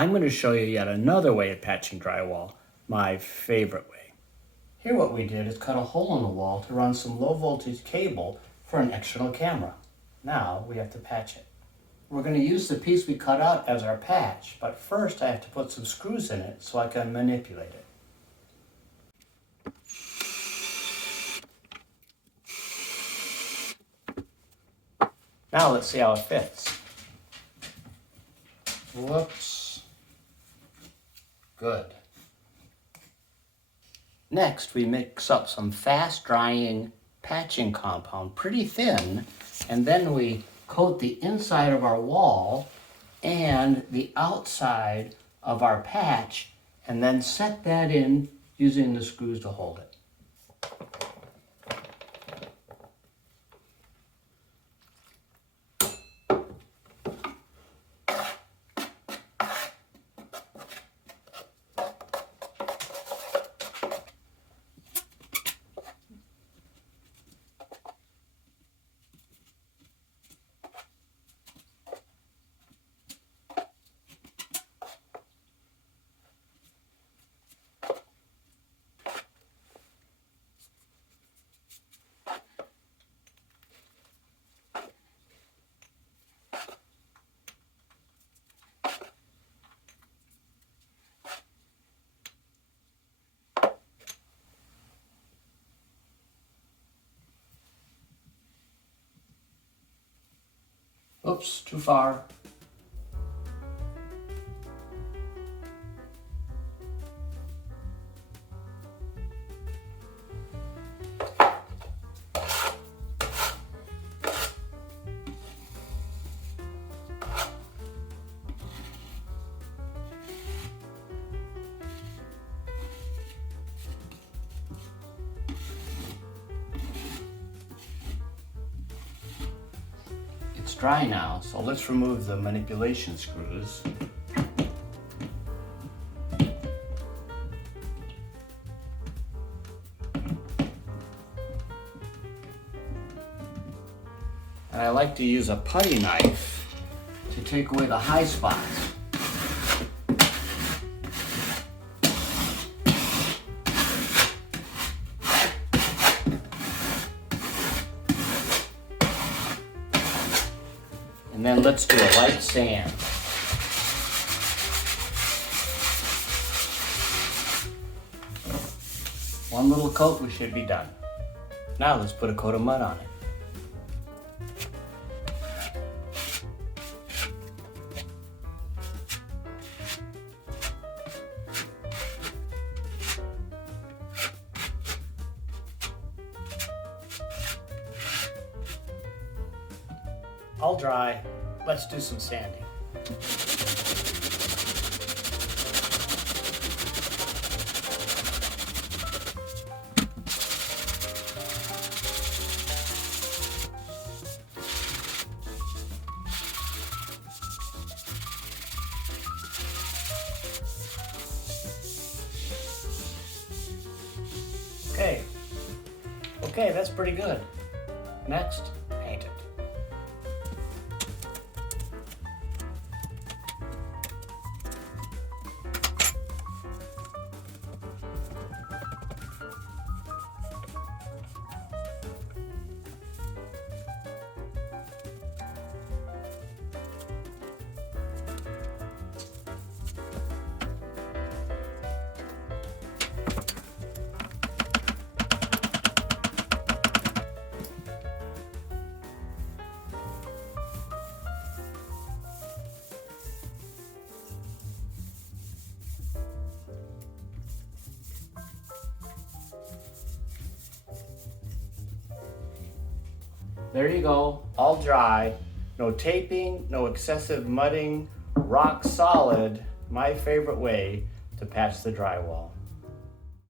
I'm going to show you yet another way of patching drywall, my favorite way. Here what we did is cut a hole in the wall to run some low voltage cable for an external camera. Now we have to patch it. We're going to use the piece we cut out as our patch, but first I have to put some screws in it so I can manipulate it. Now let's see how it fits. Whoops. Good. Next, we mix up some fast drying patching compound, pretty thin, and then we coat the inside of our wall and the outside of our patch, and then set that in using the screws to hold it. Oops, too far. It's dry now, so let's remove the manipulation screws. And I like to use a putty knife to take away the high spots. And then let's do a light sand. One little coat, we should be done. Now let's put a coat of mud on it. All dry. Let's do some sanding. Okay, that's pretty good. Next, paint it. There you go, all dry. No taping, no excessive mudding, rock solid. My favorite way to patch the drywall.